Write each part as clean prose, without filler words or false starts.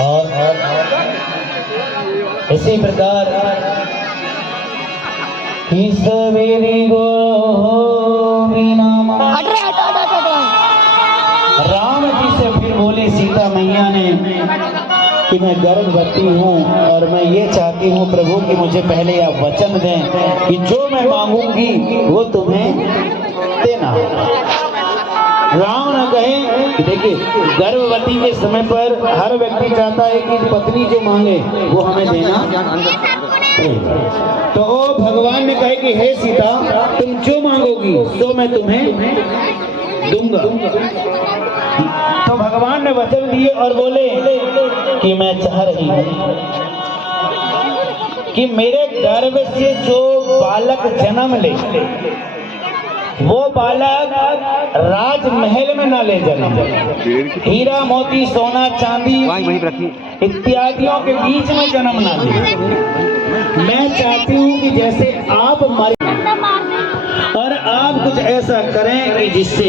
और इसी प्रकार राम जी से फिर बोली सीता मैया ने कि मैं गर्भवती हूँ और मैं ये चाहती हूँ प्रभु कि मुझे पहले आप वचन दें कि जो मैं मांगूंगी वो तुम्हें देना। राम न कहे कि देखिए गर्भवती के समय पर हर व्यक्ति चाहता है कि पत्नी जो मांगे वो हमें देना। तो भगवान ने कहे कि हे सीता तुम जो मांगोगी तो मैं तुम्हें दूंगा। तो भगवान ने वचन दिए और बोले कि मैं चाह रही हूँ कि मेरे गर्भ से जो बालक जन्म ले वो बालक राजमहल में ना ले जन्म, हीरा मोती सोना चांदी इत्यादियों के बीच में जन्म ना ले। मैं चाहती हूँ कि जैसे आप मरे और आप कुछ ऐसा करें कि जिससे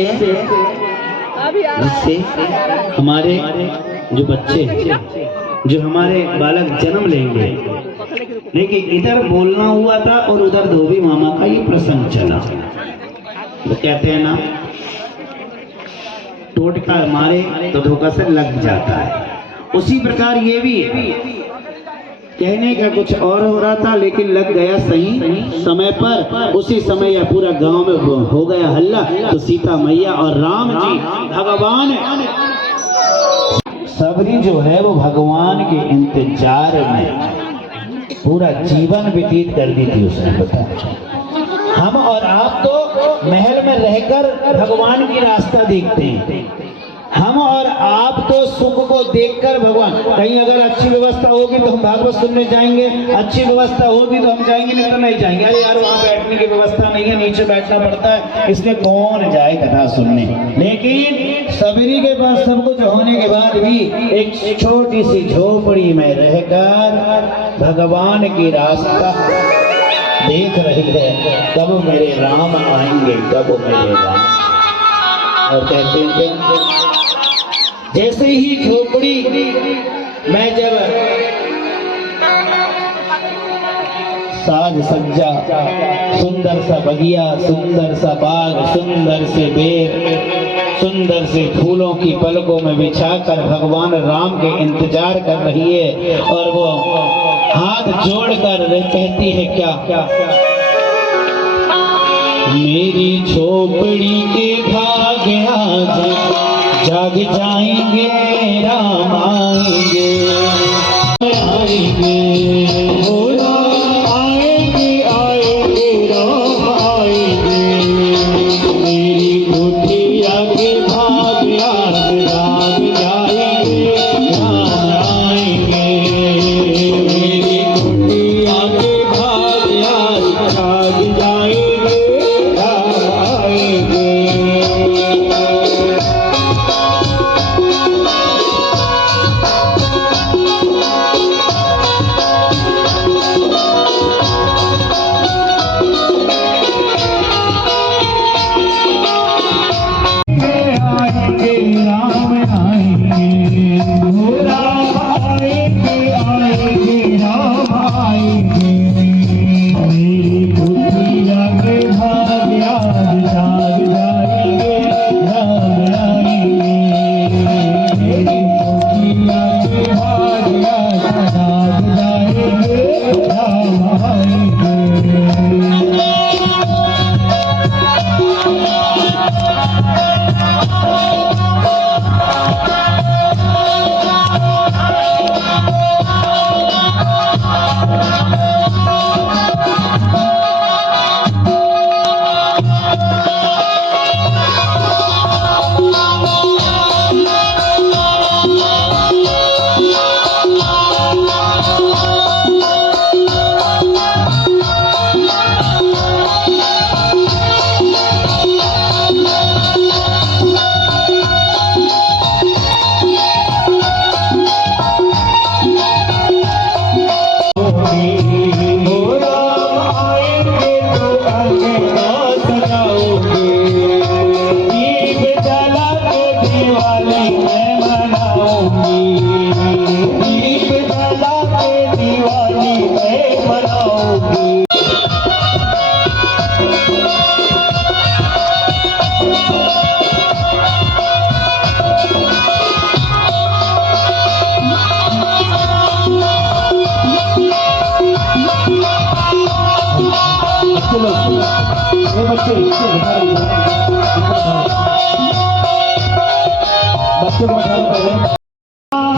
हमारे जो बच्चे जो हमारे बालक जन्म लेंगे। लेकिन इधर बोलना हुआ था और उधर धोबी मामा का ये प्रसंग चला। तो कहते हैं ना टोटका मारे तो धोखा से लग जाता है। उसी प्रकार ये भी कहने का कुछ और हो रहा था लेकिन लग गया सही समय पर। उसी समय यह पूरा गांव में हो गया हल्ला। तो सीता मैया और राम जी भगवान सबरी जो है वो भगवान के इंतजार में पूरा जीवन व्यतीत कर दी थी उसने। बताया हम और आप तो महल में रहकर भगवान की रास्ता देखते हैं। हम और आप तो सुख को देखकर भगवान, कहीं अगर अच्छी व्यवस्था होगी तो हम भागवत सुनने जाएंगे, अच्छी व्यवस्था होगी तो हम जाएंगे, नहीं तो नहीं जाएंगे। अरे यार वहाँ बैठने की व्यवस्था नहीं है, नीचे बैठना पड़ता है, इसलिए कौन जाए कथा सुनने। लेकिन सबरी के पास सब कुछ होने के बाद भी एक छोटी सी झोपड़ी में रहकर भगवान की रास्ता देख रही है, कब मेरे राम आएंगे, कब मेरे राम। और कहते हैं जैसे ही झोपड़ी में जब साज सज्जा, सुंदर सा बगिया, सुंदर सा बाग, सुंदर से बेर, सुंदर से फूलों की पलकों में बिछाकर भगवान राम के इंतजार कर रही है और वो हाथ जोड़कर कहती है क्या मेरी झोपड़ी के भाग्य आज जाग जाएंगे, राम आएंगे आएंगे, ओ राम आएंगे आएंगे, राम आएंगे। मेरी कुटिया के भाग्य आज जाग जाएंगे, राम आएंगे। मेरी कुटिया के भाग्य आज जाग जाएंगे, राम आएंगे। बच्चों को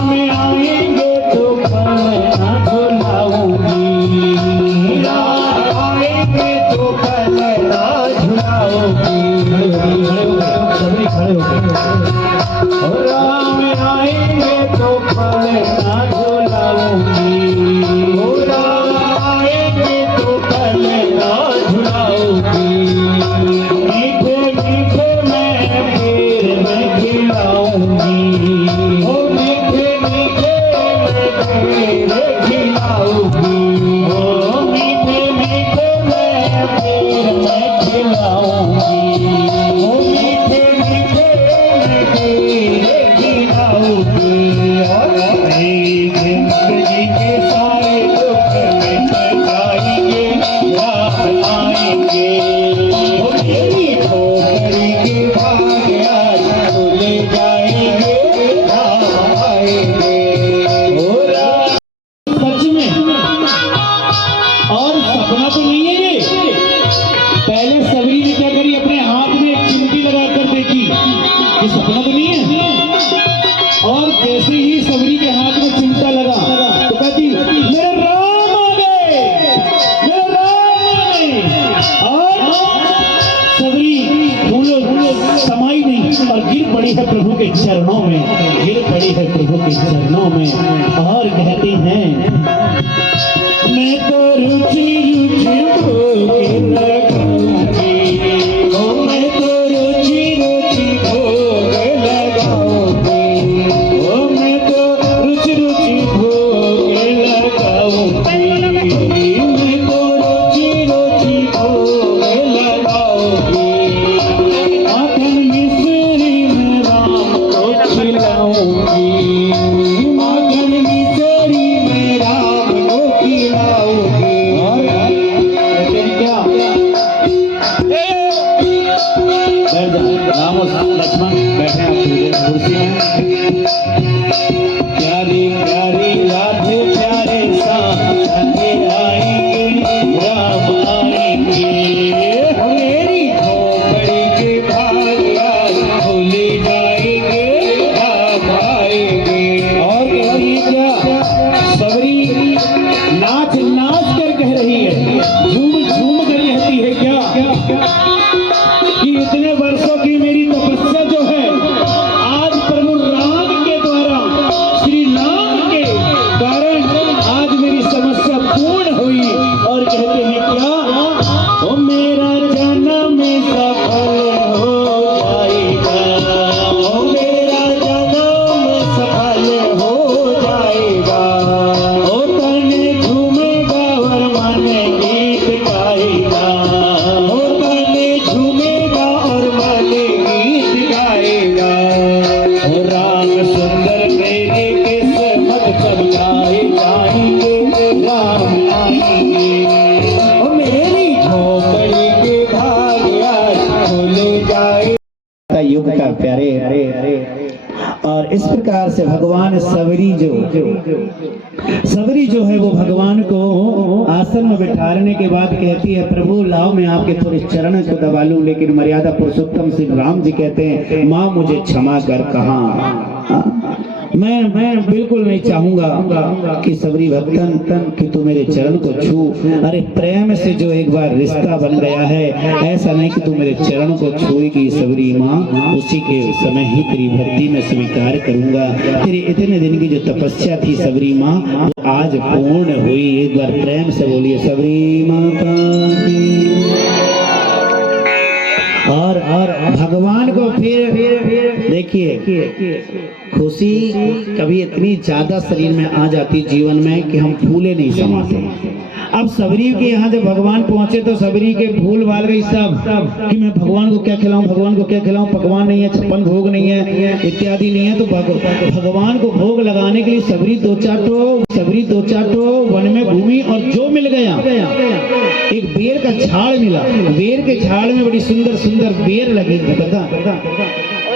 में आएंगे तो पलना झुलाऊंगी, आएंगे तो पलना झुलाऊंगी। सभी खड़े हो राम आएंगे तो पलना झुलाऊंगी, आएंगे तो पलना झुलाऊंगी। मीठे मीठे मैं पेड़ में खिलाऊंगी, ओ मीठे मीठे मैं पेड़ खिलाऊंगी, ओ मीठे मीठे मैं पेड़ में खिलाऊंगी, ओ मीठे मीठे मैं पेड़ खिलाऊंगी। और मेरी जिंदगी के सारे दुख मिट जाएंगे, राम आएंगे। ओ मेरी ठोकरी के भाग आज खुले जाएंगे, राम आएंगे। ओ राम सच में और सपना तो नहीं है ये। पहले सबरी ने क्या करी, अपने हाथ में एक चिमटी लगाकर देखी, ये सपना तो नहीं है। और जैसे ही सबरी के हाथ में चिमटा लगा तो कहती मेरे राम आ गए, मेरे राम आ गए। और सबरी भूलो समाई नहीं और गिर पड़ी है प्रभु के चरणों में, गिर पड़ी है प्रभु के चरणों में और कहती हैं मैं तो रुचि रुचि भोग लगाऊंगी, ओ मैं तो रुचि रुचि भोग लगाऊंगी, ओ मैं तो रुचि रुचि भोग लगाऊंगी, मैं तो रुचि रुचि भोग लगाऊंगी। माखन मिश्री में राम को खिलाऊंगी, माखन मिश्री में राम को खिलाऊंगी। और कहते हैं क्या, बैठ जाओ राम और लक्ष्मण बैठे हैं कुर्सी में। प्यारी प्यारी राधे प्यारे श्याम संगे आएंगे, राम आएंगे। मेरी झोपड़ी के भाग आज खुले जाएंगे, राम आएंगे। और कहती क्या, सबरी नाच नाच कर कह रही है, झूम झूम कर कहती है क्या कि इतने वर्षों की मेरी तपस्या जो है आज प्रभु राम के द्वारा, श्री राम के कारण आज मेरी समस्या पूर्ण हुई। और कहते हैं क्या, ओ मेरा जन्म सफल हो जाएगा, ओ मेरा जन्म सफल हो जाएगा। ओ तन झूमेगा और मन गीत गाएगा, ओ तन झूमेगा और मन गीत गाएगा। ओ राम सुंदर मेरे किस्मत चमकाए जाएंगे, राम आएंगे। ओ मेरी झोपड़ी के भाग आज खुले जाए। युग का प्यारे और इस प्रकार से भगवान सबरी जो है वो भगवान को आसन में बिठाने के बाद कहती है प्रभु लाओ मैं आपके थोड़े चरण को दबा लूं। लेकिन मर्यादा पुरुषोत्तम श्री राम जी कहते हैं माँ मुझे क्षमा कर, कहाँ मैं बिल्कुल नहीं चाहूंगा कि सबरी भक्तन कि तू मेरे चरण को छू। अरे प्रेम से जो एक बार रिश्ता बन गया है, ऐसा नहीं कि तू मेरे चरण को छुएगी सबरी माँ, उसी के समय ही तेरी भक्ति में स्वीकार करूंगा। तेरे इतने दिन की जो तपस्या थी सबरी माँ वो आज पूर्ण हुई। एक बार प्रेम से बोलिए सबरी माता की। और भगवान को फिर देखिए खुशी कभी इतनी ज्यादा शरीर में आ जाती जीवन में कि हम फूले नहीं समाते। अब सबरी के यहाँ जब भगवान पहुंचे तो सबरी के भूल भाल गई सब कि मैं भगवान को क्या खिलाऊं, भगवान को क्या खिलाऊं, पकवान नहीं है, 56 भोग नहीं है, इत्यादि नहीं है। तो भगवान को भोग लगाने के लिए सबरी दो चार ठो वन में घूमी और जो मिल गया एक बेर का झाड़ मिला। बेर के झाड़ में बड़ी सुंदर सुंदर बेर लगी थी। पता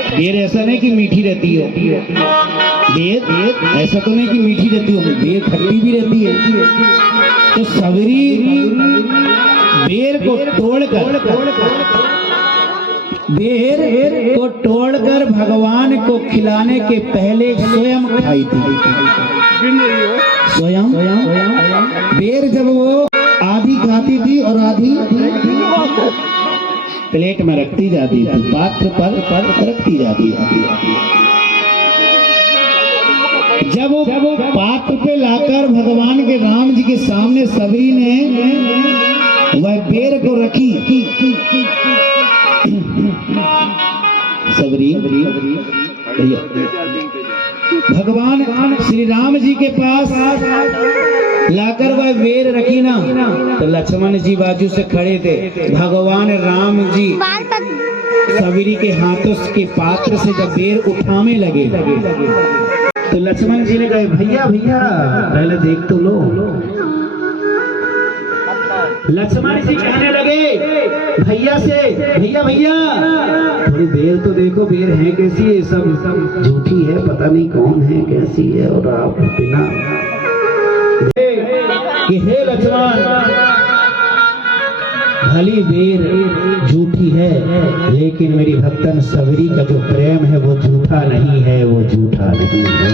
बेर ऐसा नहीं कि मीठी रहती हो, बेर ऐसा तो नहीं कि मीठी रहती हो, बेर खट्टी भी रहती है। तो सबरी बेर को तोड़कर भगवान को खिलाने के पहले स्वयं खाई थी। स्वयं बेर जब वो आधी खाती थी और आधी प्लेट में रखती जाती थी, पात्र पर रखती जाती थी। जब वो पात्र पे लाकर भगवान के राम जी के सामने सबरी ने वह बेर को रखी, सबरी भगवान श्री राम जी के पास लाकर वह बेर रखी ना, तो लक्ष्मण जी बाजू से खड़े थे। भगवान राम जी सबरी के हाथों के पात्र से जब बेर उठाने लगे तो लक्ष्मण जी ने कहा भैया भैया पहले देख तो लो। लक्ष्मण जी कहने लगे भैया से, भैया भैया थोड़ी बेर तो देखो, बेर है कैसी है, सब झूठी है, पता नहीं कौन है कैसी है। और आप बिना कि हे लक्ष्मण भली बेर झूठी है, लेकिन मेरी भक्तन सबरी का जो प्रेम है वो झूठा नहीं है, वो झूठा नहीं है,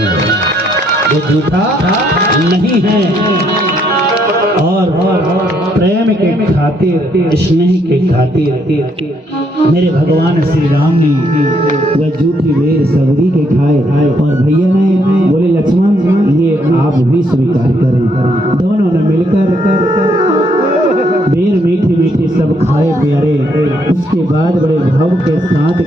वो झूठा नहीं है। और प्रेम के खातिर, स्नेह के खातिर मेरे भगवान श्री राम ने वह झूठी बेर सबरी के खाए। और भैया ने बोले लक्ष्मण ये आप भी स्वीकार करें। दोनों ने मिलकर बेर मीठी मीठी सब खाए प्यारे। उसके बाद बड़े भाव के साथ